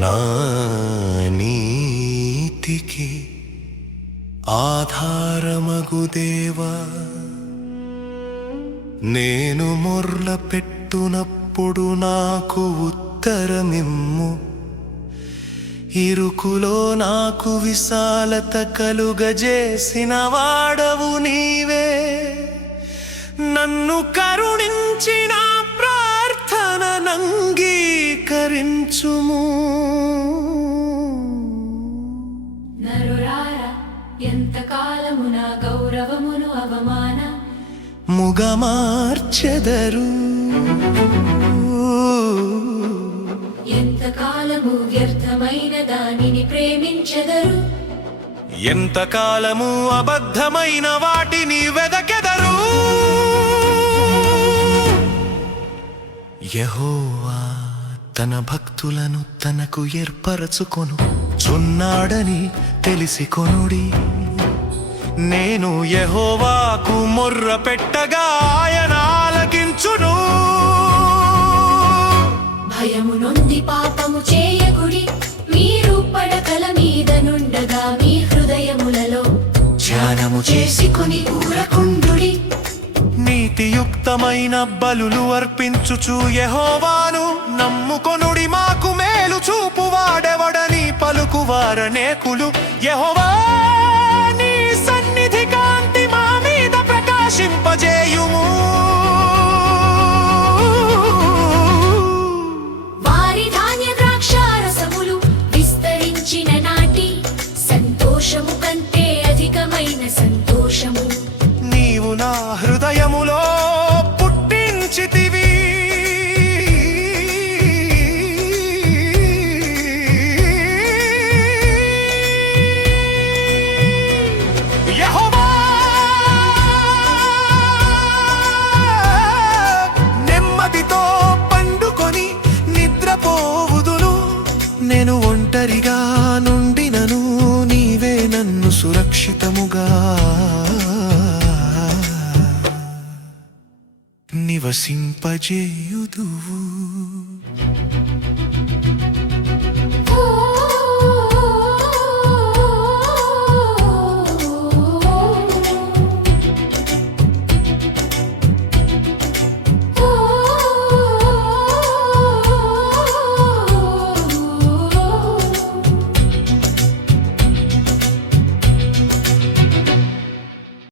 నా నీతికి ఆధారమగుదేవా? నేను మొర్ల పెట్టునప్పుడు నాకు ఉత్తరమిమ్ము. ఇరుకులో నాకు విశాలత కలుగజేసిన వాడవు నీవే. నన్ను కరుణించిన ప్రార్థన నంగి నరురారా ఎంతకాలము నా గౌరవమును అవమాన? ముగమార్చెదరు ఎంతకాలము వ్యర్థమైన దానిని ప్రేమించెదరు? ఎంతకాలము అబద్ధమైన వాటిని వెదకెదరు? యహోవా తన భక్తులను తనకు ఏర్పరచుకొను. చున్నాడని తెలిసి కొనుడి నేను యహోవాకు మొర్ర పెట్టగా ఆయన ఆలకించును. భయము నొంది పాపము చేయకుడి. మీరు పడకల మీద నుండగా మీ హృదయములలో ధ్యానము చేసుకొని నీతియుక్తమైన బలులు అర్పించుచు యహోవాను నమ్ముకొనుడి మాకు మేలు చూపువాడెవడని పలుకువారనేకులు. యహోవా simpatia e o duvo.